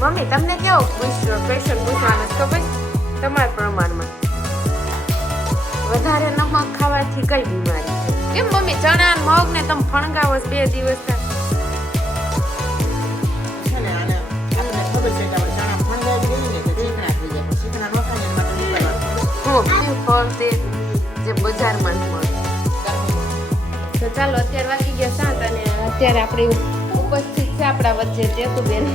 Mummy તમને કેવો question પૂછવાનો તો ભાઈ તમારા પ્રમાણમાં વધારે નમક ખાવાથી કઈ બીમારી થાય? કેમ મમ્મી ચણા મગ ને તમે ફણગાવો 2 દિવસ થાય? ફળ તે જે બજારમાં મળે. તો ચાલો અત્યારે વાગી ગયા 7 અને અત્યારે આપણે ઉપસ્થિત છે આપણા વચ્ચે ચેતુબેન.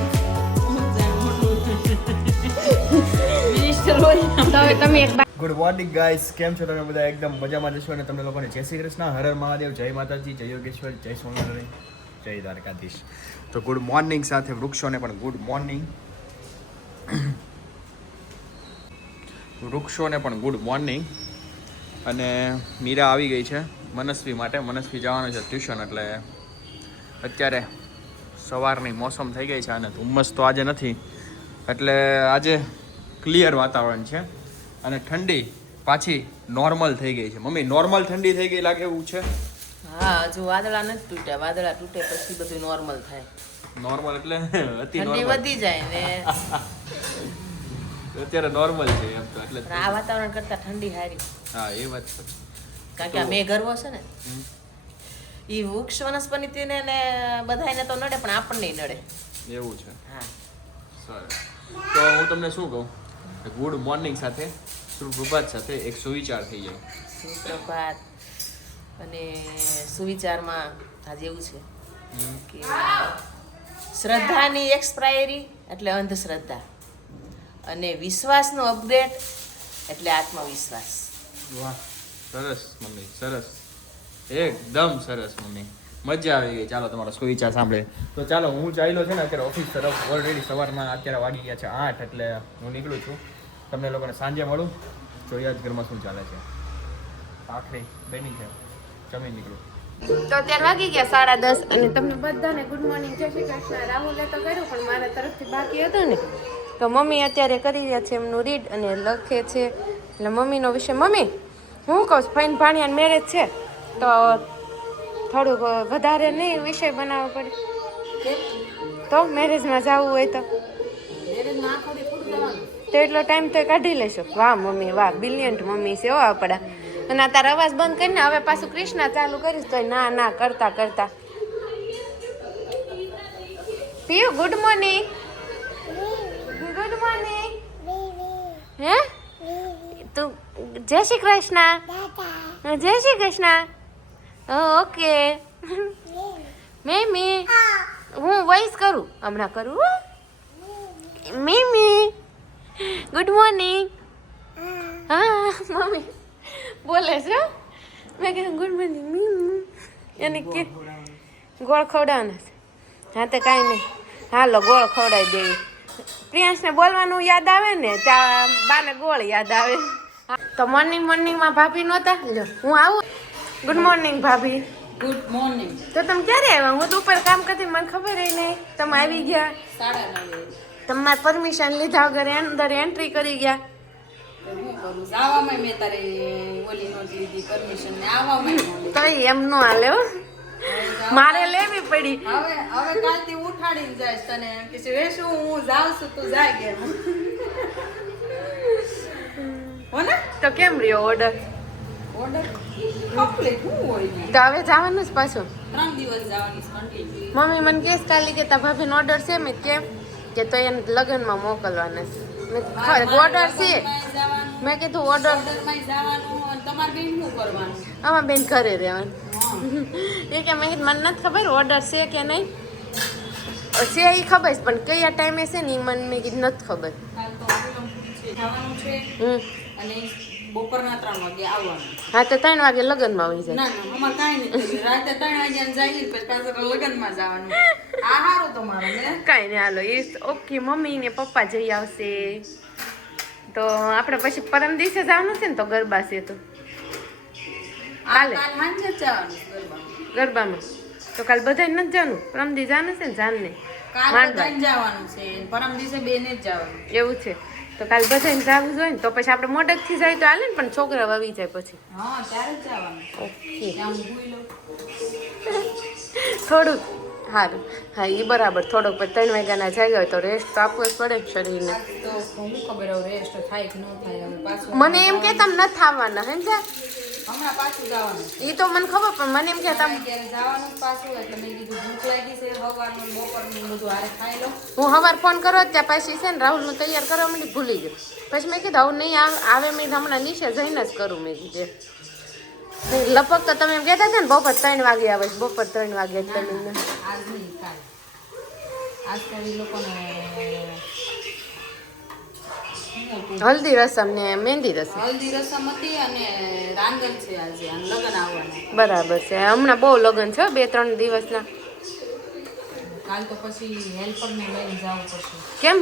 મિનિસ્ટર હોય તો હવે તમે એક ગુડ મોર્નિંગ ગાઈસ, કેમ છો તમે બધા? એકદમ મજામાં જશો અને તમને લોકોને જય શ્રી કૃષ્ણ, હર હર મહાદેવ, જય માતાજી, જય યોગેશ્વર, જય સોમનારાયણ, જય દ્વારકાધીશ. તો ગુડ મોર્નિંગ સાથે વૃક્ષોને પણ ગુડ મોર્નિંગ. વૃક્ષોને પણ ગુડ મોર્નિંગ. અને મીરા આવી ગઈ છે મનસ્વી માટે. મનસ્વી જવાનું છે ટ્યુશન, એટલે અત્યારે સવારની મોસમ થઈ ગઈ છે અને ધુમ્મસ તો આજે નથી, એટલે આજે ક્લિયર વાતાવરણ છે અને ઠંડી પાછી નોર્મલ થઈ ગઈ છે. મમ્મી નોર્મલ ઠંડી થઈ ગઈ લાગે એવું છે? હા, હજુ વાદળા નથી તૂટ્યા. વાદળા તૂટે પછી બધું નોર્મલ થાય. નોર્મલ એટલે અતિ ઠંડી નોર્મલ વધી જાય ને અત્યારે નોર્મલ છે એમ તો. એટલે આ વાતાવરણ કરતા ઠંડી સારી. હા, એ વાત છે. કારણ કે આ મેઘર્વો છે ને, એ વૃક્ષ વનસ્પતિને ને બધાને તો નડે, પણ આપણને નડે. એવું છે. હા, સરસ. તો હું તમને શું કહું, ગુડ મોર્નિંગ સાથે સુપ્રભાત સાથે એક સુવિચાર થઈ જાય. સુપ્રભાત અને સુવિચારમાં આજે એવું છે કે શ્રદ્ધાની એક્સપાયરી એટલે અંધશ્રદ્ધા, અને વિશ્વાસનો અપડેટ એટલે આત્મવિશ્વાસ. વાહ, સરસ મમ્મી, સરસ, એકદમ સરસ મમ્મી, મજા આવી ગઈ. ચાલો તમારો સુવિચાર સાંભળે તો ચાલો હું ચાલ્યો છે ને અત્યારે ઓફિસ તરફ. ઓલરેડી સવારમાં અત્યારે વાગી ગયા છે 8, એટલે હું નીકળું છું. તમને લોકોને સાંજે મળું, જોઈએ જ ઘરમાં શું ચાલે છે. આખરી બેની છે, જમી નીકળું. તો અત્યારે વાગી ગયા 10:30 અને તમને બધાને ગુડ મોર્નિંગ, જય શ્રી કૃષ્ણ. રાહુલે તો કર્યું પણ મારા તરફથી બાકી હતું ને, તો મમ્મી અત્યારે કરી રહ્યા છે એમનું રીડ અને લખે છે. એટલે મમ્મીનો વિષય, મમ્મી હું કહું છું ફાઈન ભાણિયાને મેરેજ છે તો થોડુંક વધારે નહીં વિષય બનાવવો પડે તો મેરેજમાં જવું હોય તો એટલો ટાઈમ તો કાઢી લેશો. વાહ મમ્મી વાહ, બિલિયન્ટ મમ્મી છે હો આપણા. અને આ તારા અવાજ બંધ કરીને હવે પાછું કૃષ્ણા ચાલુ કરીશ તો ના ના કરતા કરતા. પિયુ ગુડ મોર્નિંગ. Good morning. હે તું જય શ્રી કૃષ્ણ. જય શ્રી કૃષ્ણ. ઓકે મેમી હું વોઇસ કરું હમણાં કરું. મેમી ગુડ મોર્નિંગ. હા મમ્મી બોલે છે. મેં કીધું ગુડ મોર્નિંગ. એને કે ગોળ ખવડાવવાના છે. હા તો કાંઈ નહીં, હાલો ગોળ ખવડાવી દેવી. પ્રિયાંશને બોલવાનું યાદ આવે ને ત્યાં બાને ગોળ યાદ આવે. તો મોર્નિંગમાં ભાભી નહોતા. હું આવું. ગુડ મોર્નિંગ ભાભી. Good morning. તો તમે ક્યારે આવ્યા? હું તો ઉપર કામ કરતી, મને ખબર નહીં તમે આવી ગયા. 9:30. તમારે પરમિશન લીધા વગર અંદર એન્ટ્રી કરી ગયા. આવવામાં મેં તારે ઓલી નોટ લીધી પરમિશન ને આવવામાં. તો એમ નો હાલે હો, મારે લેવી પડી. હવે કાલથી ઉઠાડીને જાય તને કે છે શું હું જાઉં છું, તું જાય કે હો ને. તો કેમ રહ્યો ઓર્ડર? ઓર્ડર કમ્પ્લીટ હું હોય ને. તો હવે જવાનું જ પાછું. 3 દિવસ જવાની છે કન્ટિન્યુ. મમ્મી મને કેસ કાલી કે તા ભાભીનો ઓર્ડર છે. મેં કેમ કે તો એને લગ્નમાં મોકલવાના છે. મેં ઓર્ડર છે. મેં કીધું ઓર્ડર ઓર્ડરમાં જવાનું અને તમારે બેન શું કરવાનું? આમાં બેન ઘરે રહેવાનું. એ કે મેં કીધું મને નથી ખબર ઓર્ડર છે કે નહીં. છે એ ખબર છે પણ કયા ટાઈમે છે ને એ મને મેં કીધું નથી ખબર. કાલ તો જવાનું છે અને બપોરના 3 વાગે આવવાનું. હા તો 3 વાગે લગ્નમાં આવી જાય. ના અમારે કાંઈ નથી, રાતે 3 વાગ્યા જઈએ પછી પાછળ લગ્નમાં જવાનું. આ હારું તમારે ને કાંઈ નહીં હાલો એ ઓકે. મમ્મી ને પપ્પા જઈ આવશે તો આપણે પછી પરમ દિવસે જવાનું છે ને તો ગરબા છે તો કાલે સાંજે જવાનું ગરબામાં. તો કાલ બધાય નથી જવાનું, પરમ દી જવાનું છે ને જાનને કાલે બધાને જવાનું છે, પરમ દિવસે બેને જ જવાનું. એવું છે. તો કાલ બધાને જવું જોઈએ ને તો પછી આપણે મોડકથી જાય તો હાલે ને, પણ છોકરા આવી જાય પછી. હા ત્યારે જ જવાનું. ઓકે ત્યાં હું ભૂઈ લઉં. થોડુંક સારું હા એ બરાબર થોડોક પછી 3 વાગ્યાના જાગ્યા હોય તો રેસ્ટ તો આપવો જ પડે ને શરીરને તો હું ખબર હવે રેસ્ટ થાય કે ન થાય હવે પાછું મને એમ કે તમે નથી આવવાના સમજ્યા હમણાં પાછું જવાનું એ તો મને ખબર પણ મને એમ કે તમે ત્યારે જવાનું જ પાછું એટલે મેં કીધું ભૂખ લાગી છે સવારનું બપોરનું બધું હારે ખાઈ લો હું સવાર ફોન કરો ત્યાં પછી છે ને રાહુલનું તૈયાર કરવા માંડી ભૂલી ગયો પછી મેં કીધું હવે નહીં આવે મેં હમણાં નીચે જઈને જ કરું મેં કીધું લગભગ તો તમે એમ કહેતા હતા ને બપોર 3 વાગે આવે છે બપોર 3 વાગે જ તમે આજ નહીં કાલ આજ તો એ લોકોને હલ્દી રસમ ને મહેંદી રસમ હલ્દી રસમ હતી અને રાંગલ છે આજે અને લગ્ન આવવાના બરાબર છે હમણાં બહુ લગ્ન છે 2-3 દિવસના કાલ તો પછી હેલ્પરને લઈને જવું પડશે કેમ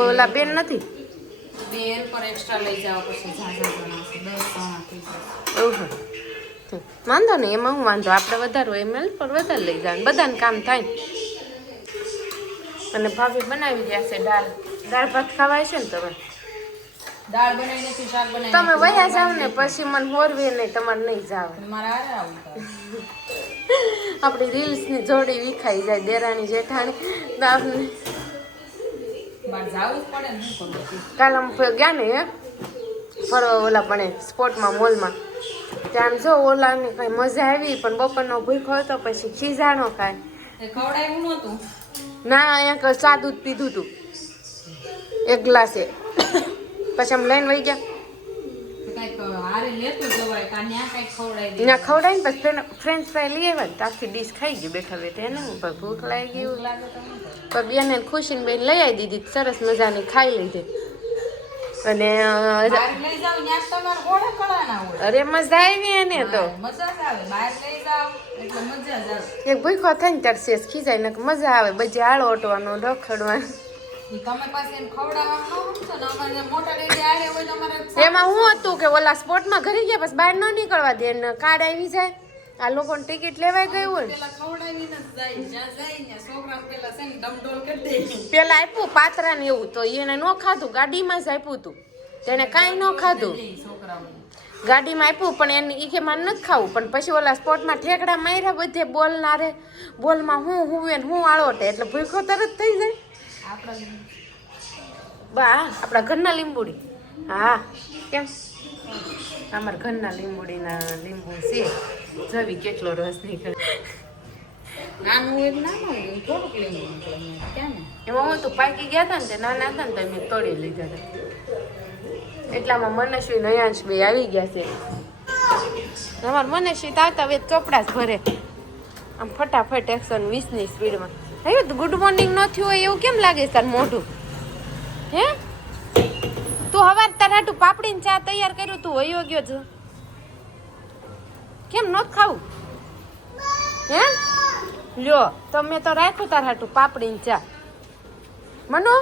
ઓલા બેન નથી 2 હેલ્પર એક્સ્ટ્રા લઈ જવા પડશે ઝાઝા જણા છે 10 જણા થઈ જશે એવું વાંધો નહીં એમાં હું વાંધો આપણે વધારે હોય એમ પર વધારે લઈ જવાનું બધાને કામ થાય અને ભાભી બનાવી ગયા છે દાળ ભાત ખવાય છે ને તમે દાળ બનાવી નથી શાક બનાવી તમે વયા જાવ ને પછી મને હોરવે નહીં તમારે નહીં જાવ મારે હારે આવું આપણી રીલ્સની જોડી વિખાઈ જાય દેરાણી જેઠાણી તો આપણે મારે જવું જ પડે ને શું કરું કાલ આમ ગયા ને ફરવા ઓલા પણ સ્પોર્ટમાં મોલમાં ત્યાં જો ઓલાની કઈ મજા આવી પણ બપોરનો ભૂખ હોય તો પછી ખીજાણો ખાય ખવડાવ્યું નહોતું ના અહીંયા ચા દૂધ પીધું હતું 1 ગ્લાસે પછી આમ લઈને વહી ગયા કંઈક હારે લેતું જવાય કાં ત્યાં કંઈક ખવડાવી ના ખવડાવીને પછી ફ્રેન્ચ ફ્રાય લઈ આવ્યા ને તો આખી ડીશ ખાઈ ગઈ બેઠા બેઠા એને હું પણ ભૂખ લાગી ગયું લાગે તો પણ બેને ખુશીને બેન લઈ આવી દીધી સરસ મજાની ખાઈ લીધી અને બહાર લઈ જાવ ત્યાં તમારે ઘોડે કળાના હોય અરે મજા આવી એને તો મજા જ આવે બહાર લઈ જાવ એટલે મજા જ આવે એક ભૂખો થાય ને ત્યારે શેષ ખીજાય ને મજા આવે બધી આળો ઓટવાનો રખડવાનો તમે પાસે એમ ખવડાવવાનું ન સમજો ને અમારે મોટા ડેડી આડે હોય તો અમારે એમાં હું હતું કે ઓલા સ્પોર્ટમાં ઘરે ગયા પછી બહાર ન નીકળવા દે ને કાર્ડ આવી જાય આ લોકોને ટિકિટ લેવાય ગઈ હોય પેલા ખવડાવીને જ જાય જ્યાં જાય ને છોકરા પેલા છે ને ડમડોલ કરી દે પેલા આપ્યું પાત્રા ને એવું તો એને ન ખાધું ગાડીમાં જ આપ્યું હતું તેને કાંઈ ન ખાધું છોકરાઓ ગાડીમાં આપ્યું પણ એને ઈ કે મારે નથી ખાવું પણ પછી ઓલા સ્પોર્ટમાં ઠેકડા માર્યા બધે બોલનારે બોલમાં હું હુવે ને હું આળોટે એટલે ભૂખો તરત થઈ જાય આપણા બા આપણા ઘરના લીંબુડી હા કેમ અમારા ઘરના લીંબુડીના લીંબુ છે જવી કેટલો રસ નીકળે નાનું એક નાનું હોય થોડુંક લીંબુ નીકળે ક્યાં ને એમાં હું તો પાકી ગયા હતા ને તે નાના હતા ને તો મેં તોડી લીધા હતા એટલામાં મનસ્વી નયાંશ બે આવી ગયા છે અમારે મનસ્વી તો આવતા હવે ચોપડા જ ભરે આમ ફટાફટ 120ની સ્પીડમાં હવે ગુડ મોર્નિંગ ન થયું હોય એવું કેમ લાગે તાર મોઢું હે તું હવાર તારાટું પાપડીને ચા તૈયાર કર્યું તું વયો ગયો છો કેમ ન ખાવું હે લ્યો તો મેં તો રાખ્યું તારાટું પાપડીને ચા મનો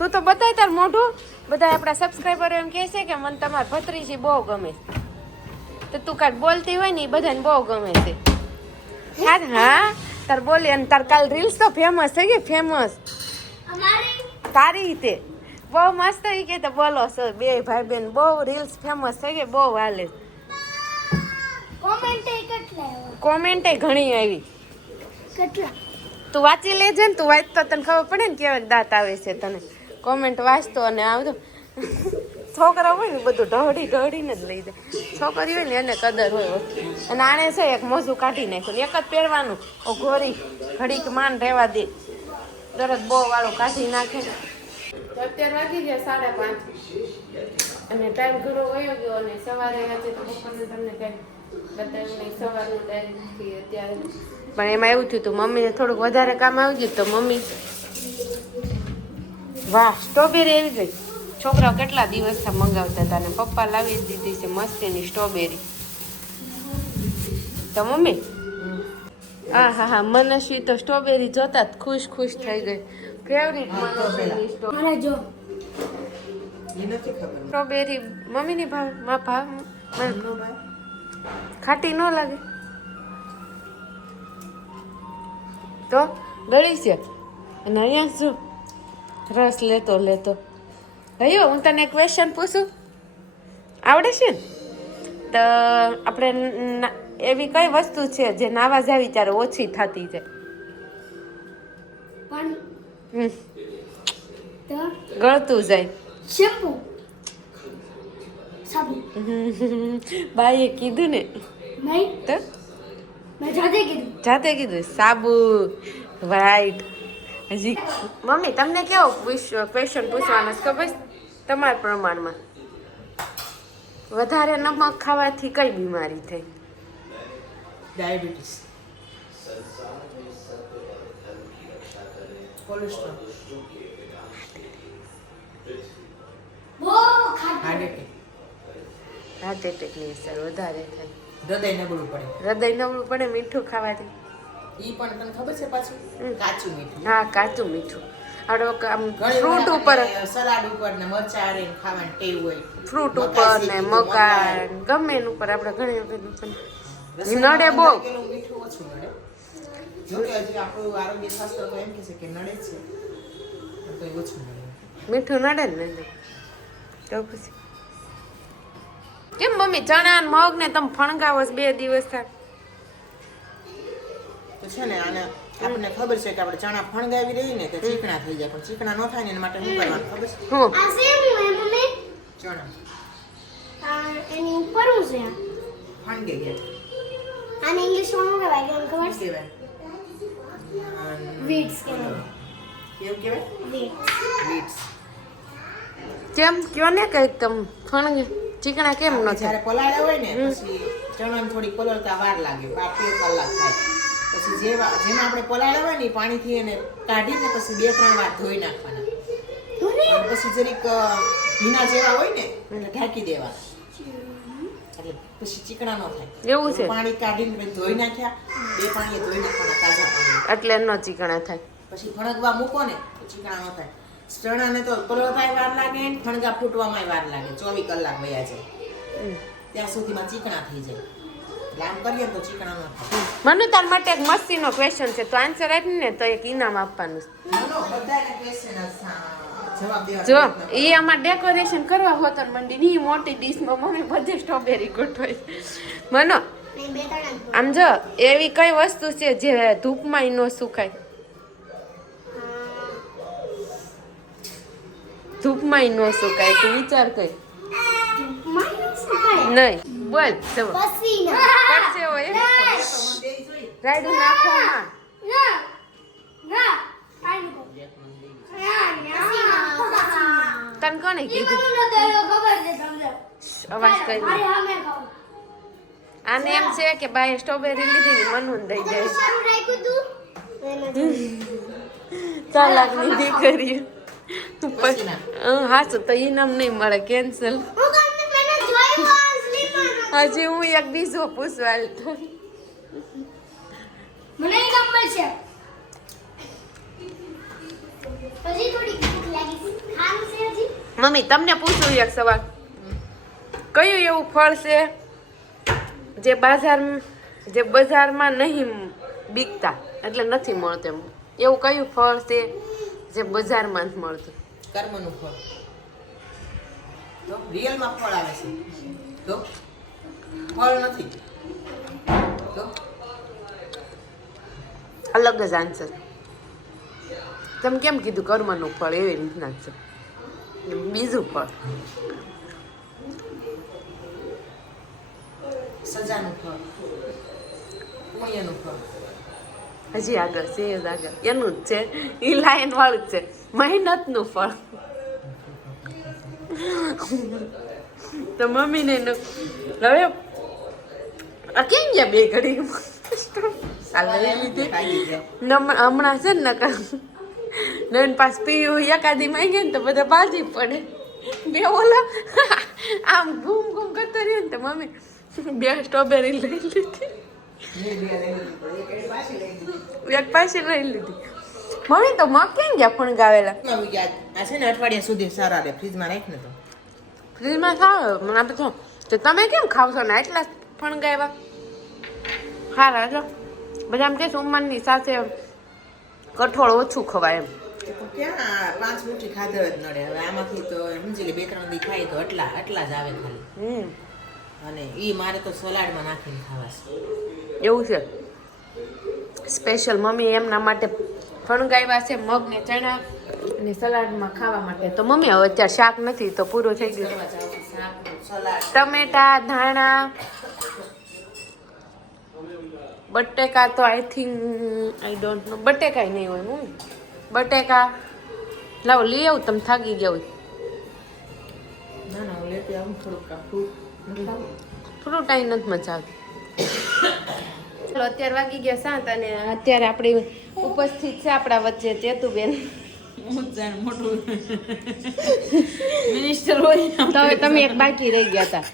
તું તો બતાય તાર મોઢું બધા આપણા સબસ્ક્રાઈબરો એમ કહે છે કે મને તમારા ભત્રીજી બહુ ગમે તો તું કાંઈક બોલતી હોય ને એ બધાને બહુ ગમે છે હા હા તાર બોલી અને તાર કાલ રીલ્સ તો ફેમસ થઈ ગઈ ફેમસ તારી રીતે બહુ મસ્ત એ કે તો બોલો સર બે ભાઈ બેન બહુ રીલ્સ ફેમસ થઈ ગઈ બહુ હાલે કોમેન્ટ ઘણી આવી તું વાંચી લેજે ને તું વાંચતો તને ખબર પડે ને કેવા દાંત આવે છે તને કોમેન્ટ વાંચતો અને આવતો છોકરા હોય ને બધું ઢળીને જ લઈ જાય છોકરી હોય ને એને કદર હોય અને આને છે એક મોજું કાઢી નાખ્યું એક જ પહેરવાનું ઓ ગોરી ઘડીક માન રહેવા દે દરદ બહુ વાળો કાઢી નાખે અત્યારે વાગી ગયા 5:30 અને ટાઈમ ઘણો વયો ગયો અને સવારે આજે તો બપોરને તમને કંઈ બતાવ્યું નહીં સવારનું ટાઈમથી અત્યારે પણ એમાં એવું થયું હતું મમ્મીને થોડુંક વધારે કામ આવી ગયું તો મમ્મી વાહ સ્ટ્રોબેરી આવી ગઈ છોકરાઓ કેટલા દિવસથી મંગાવતા હતા ને પપ્પા લાવી જ દીધી છે મસ્ત એની સ્ટ્રોબેરી તો મમ્મી હા હા હા મનસ્વી તો સ્ટ્રોબેરી જોતા જ ખુશ થઈ ગઈ ફેવરિટ મનસ્વીની સ્ટ્રોબેરી મમ્મીની ભાવ માં ભાવ ખાટી ન લાગે તો ગળી છે અને અહીંયા શું રસ લેતો હયો હું તને એક ક્વેશ્ચન પૂછું આવડે છે ને તો આપણે એવી કઈ વસ્તુ છે જે નાવા જાવી ત્યારે ઓછી થતી છે હમ, તો ગળતું જાય. શેમ્પુ સાબુ બાઈએ કીધું ને નહીં તો મેં જાતે કીધું જાતે કીધું સાબુ વાઈટ. હજી મમ્મી તમને કેવો ક્વેશ્ચન પૂછવાનો છે ખબર છે? તમારા પ્રમાણમાં વધારે નમક ખાવાથી કઈ બીમારી થાય? ડાયાબિટીસ, કોલેસ્ટ્રોલ, બહુ ખાતું હાર્ટ એટેક, હાર્ટ એટેકની અસર વધારે થાય. હૃદય નબળું પડે. હૃદય નબળું પડે મીઠું ખાવાથી. ઈ પણ તને ખબર છે પાછું કાચું મીઠું. હા, કાચું મીઠું. આપણે આમ ઘણી ફ્રૂટ વાર ઉપર આપણને સલાડ ઉપર ને મરચાં આરીને ખાવાની ટેવ હોય. ફ્રૂટ મકાઈ ઉપર ને શેકી તો મકાઈ ગમે એના ઉપર આપણે ઘણી વખત રસોઈમાં નડે બહુ. 15 કિલો મીઠું ઓછું નડે. જો કે હજી આપણું આરોગ્ય શાસ્ત્ર તો એમ કહે છે કે નડે જ છે પણ તોય ઓછું નડે. મીઠું નડે ને તો પછી કેમ મમ્મી ચણા ને મગ ને તમે ફણગાવો છો 2 દિવસ થાય? તો છે ને આને આપણને ખબર છે કે આપણે ચણા ફણગાવી રહીએ ને તો ચીકણા થઈ જાય પણ ચીકણા ન થાય ને એના માટે શું કરવાનું ખબર છે? હું આ સેમ હોય મમ્મી ચણા આ એની ઉપર હું છે ફણગે ગયા આને ઇંગ્લિશમાં શું કહેવાય કેમ ખબર શું છે કહેવાય? વીટ્સ કહેવાય કેવું કહેવાય? વીટ્સ વીટ્સ. કેમ કયો ને કઈક તમે ફણગે ચીકણા કેમ ન આપણે થાય? જ્યારે પલાળ્યા હોય ને પછી ચણાને થોડી પલળતા વાર લાગે 12 કલાક થાય પછી જેમાં આપણે પલાળ્યા હોય ને એ પાણીથી એને કાઢીને પછી 2-3 વાર ધોઈ નાખવાના અને પછી જરીક ભીના જેવા હોય ને એટલે ઢાંકી દેવાના એટલે પછી ચીકણા ન થાય. એવું છે? પાણી કાઢીને પછી ધોઈ નાખ્યા 2 પાણીએ ધોઈ નાખવાના તાજા પાણી એટલે ન ચીકણા થાય. પછી ફણગવા મૂકો ને તો ચીકણા ન થાય. ચણાને તો પલળતાય વાર લાગે ને ફણગા ફૂટવામાં વાર લાગે 24 કલાક વયા જાય ત્યાં સુધીમાં ચીકણા થઈ જાય. એટલે આમ કરીએ ને તો ચીકણા ન થાય. મને તાર માટે એક મસ્તીનો ક્વેશ્ચન છે, તો આન્સર આપી ને તો એક ઇનામ આપવાનું છે. બધાને question જવાબ દેવા જો પ્રયત્ન કરો. એ આમાં ડેકોરેશન કરવા હોતન મંડી ની મોટી ડીશમાં મમ્મી બધે સ્ટ્રોબેરી ગોઠવાય. મનો નહીં બે ત્રણ આમ જો એવી કઈ વસ્તુ છે જે ધૂપમાં ન સુકાય? ધૂપમાં ન સુકાય તો વિચાર કઈ. માઇનસ થાય નહીં બોલ જવો પસીના પડશે હોય તો મને દેવી જોઈએ. રાયડું નાખવામાં ના ના કાઈ नको તને કોને કીધું? અવાજ કરી આને એમ છે કે બાએ સ્ટ્રોબેરી લીધી ને મનુ દઈ દે. ચાલાકની દીકરી હાચું તો ઇનામ નહીં મળે, કેન્સલ. હજી હું એક બીજો પૂછવા તો મને નંબર છે હજી થોડી ભૂખ લાગી છે ખાવાનું છે હજી મમ્મી તમને પૂછું એક સવાલ. કયું એવું ફળ છે જે બજારમાં નહીં બીકતા એટલે નથી મળતું એમ? એવું કયું ફળ છે જે બજારમાં નથી મળતું? કર્મનું ફળ. તો રિયલમાં ફળ આવે છે તો ફળ નથી તો અલગ જ આન્સર. તમે કેમ કીધું કર્મનું ફળ એવી રીતના જ છે. બીજું ફળ સજાનું ફળ, પુણ્યનું ફળ. હજી આગળ છે જ આગળ એનું જ છે, એ લાઈન વાળું જ છે. મહેનતનું ફળ. તો મમ્મીને હવે આ કેમ ગયા બે ઘડી હમણાં છે ને નયન પાસ પીયું એકાદી માંગે ને તો બધા બાજી પડે. બે ઓલા આમ ઘૂમ ઘૂમ કરતો રહ્યો ને તો મમ્મી 2 સ્ટ્રોબેરી લઈ લીધી, એક પાછી લઈ લીધી. મમ્મી તો મગ કેમ ગયા ફણગાવેલા? આ છે ને અઠવાડિયા સુધી સારા રહે ફ્રીજમાં રાખ ને તો ફ્રીજમાં ખાવ મને આપે તો તમે કેમ ખાવશો ને એટલા ફણગાવ્યા? સારા છો બધા એમ કે ઉંમરની સાથે કઠોળ ઓછું ખવાય એમ. ક્યાં 5 મુઠ્ઠી ખાધે જ નડે. હવે આમાંથી તો સમજી લે 2-3 દી ખાઈ તો એટલા જ આવે ખાલી. અને ઈ મારે તો સલાડમાં નાખીને ખાવા છે. એવું છે સ્પેશિયલ મમ્મી એમના માટે ફણગાવ્યા છે મગ ને ચણા અને સલાડમાં ખાવા માટે. તો મમ્મી હવે અત્યારે શાક નથી તો પૂરું થઈ ગયું. કરવા જાઉં છું. શાક, સલાડ. ટમેટા, ધાણા, બટેકા તો I think I don't know. બટેકા નહીં હોય મમ્મી. બટેકા લાવો લઈ આવું, તમે થાકી ગયા હોય. ના ના હું લેતી આવું થોડુંક ફ્રૂટ નથી ખાવું. થોડો ટાઈમ નથી મજા આવતી. ચાલો અત્યારે વાગી ગયા 7 અને અત્યારે આપણી ઉપસ્થિત છે આપણા વચ્ચે ચેતુબેન. મોટું મિનિસ્ટર હોય તો હવે તમે એક બાકી રહી ગયા હતા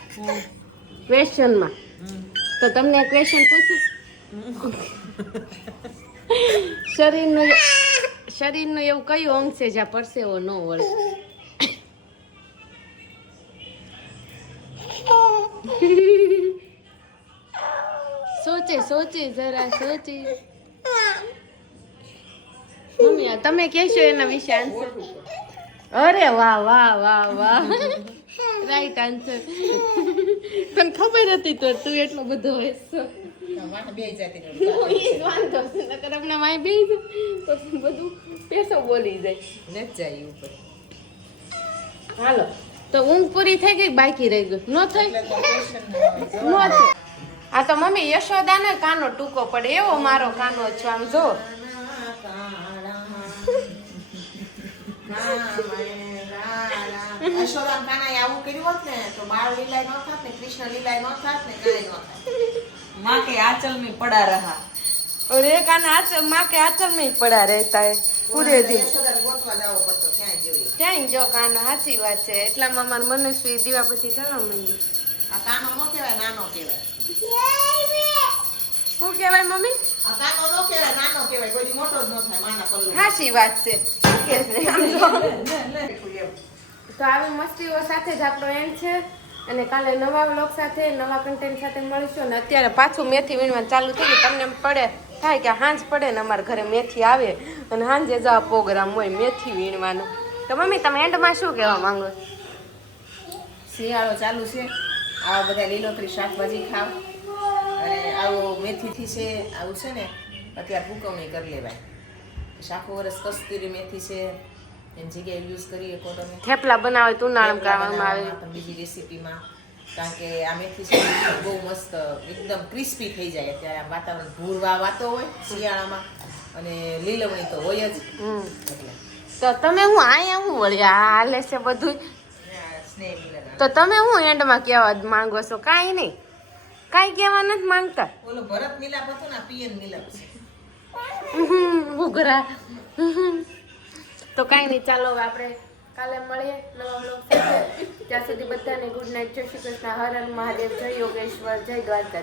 ક્વેશ્ચનમાં. તો તમને એક ક્વેશ્ચન પૂછું. શરીરનું એવું કયું અંગ છે જ્યાં પરસેવો ન વળે? સોચે જરા સોચે. મમ્મી તમે કહેશો એના વિશે આન્સર. અરે વાહ વાહ વાહ વાહ, રાઈટ આન્સર. તને ખબર હતી તો તું એટલો બધો હસતો. બે જાતિ વાંધો છે નકર હમણાં માય બેસી તો બધું પેસો બોલી જાય. નથી જાય ઉપર. હાલો તો ઊંઘ પૂરી થઈ ગઈ, બાકી રહી ગયું ન થઈ. આ તો મમ્મી યશોદાને કાનો ટૂંકો પડે એવો મારો કાનો છો. આમ જો યશોદા કાનાએ આવું કર્યું હોત ને તો બાળ લીલાય ન થાત ને, કૃષ્ણ લીલાય ન થાત ને, કાંઈ ન થાત. माँ के आंचल में पड़ा रहा. और एक माँ के आंचल में ही पड़ा रहता है पूरे दिन. યશોદાને ગોતવા જાવો પડતો ક્યાંય જોઈ. ક્યાંય જો કાનો, સાચી વાત છે. એટલામાં મારા મનુષ્ય દીવા પછી કરવા માંડી. આ કાનો નો કહેવાય, નાનો કહેવાય. શું કહેવાય મમ્મી? આ કાનો નો કહેવાય, નાનો કહેવાય. કોઈ દી મોટો જ ન થાય માના પલ્લુ. સાચી વાત છે. કે છે આમ જો. તો આવી મસ્તીઓ સાથે જ આપણો એન્ડ છે અને કાલે નવા વ્લોગ સાથે નવા કન્ટેન્ટ સાથે મળીશું. અને અત્યારે પાછું મેથી વીણવાનું ચાલુ થઈ ગયું. તમને પડે થાય કે હાંજ પડે ને અમારા ઘરે મેથી આવે અને હાંજે જ આ પ્રોગ્રામ હોય મેથી વીણવાનો. તો મમ્મી તમે એન્ડમાં શું કહેવા માંગો? શિયાળો ચાલુ છે, આવા બધા લીલોતરી શાકભાજી ખાવ અને આવું મેથીથી છે, આવું છે ને અત્યારે હુકવણી કરી લેવાય. આખું વર્ષ કસ્તુરી મેથી છે એની જગ્યાએ યુઝ કરીએ તો તમે થેપલા બનાવે તો ઉનાળામાં કરવામાં આવે. પણ બીજી રેસીપીમાં કારણ કે આ મેથી છે બહુ મસ્ત એકદમ ક્રિસ્પી થઈ જાય. અત્યારે આ વાતાવરણ ભૂરવા વાતો હોય શિયાળામાં અને લીલવણી તો હોય જ. એટલે તો તમે હું અહીંયા હું વળી આ હાલે છે બધું. સ્નેહ મિલન. તો તમે હું એન્ડમાં કહેવા માંગો છો? કાંઈ નહીં, કાંઈ કહેવા નથી માંગતા. ઓલો ભરત મિલાપ હતો ને, પીએન મિલાપ છે. ઉઘરા. તો કાંઈ નહીં, ચાલો હવે આપણે કાલે મળીએ નવા બ્લોગ સાથે. ત્યાં સુધી બધાને ગુડ નાઇટ, જય શ્રી કૃષ્ણ, હર હર મહાદેવ, જય યોગેશ્વર, જય દ્વારકા.